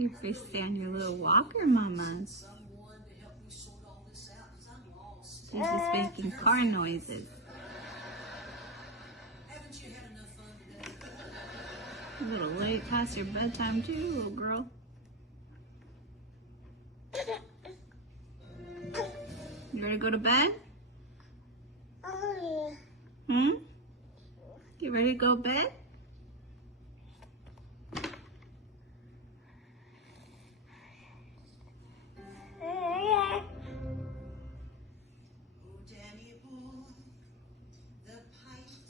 You fish stay on your little walker, Mama. She's just making car noises. A little late past your bedtime too, little girl. You ready to go to bed? You ready to go to bed?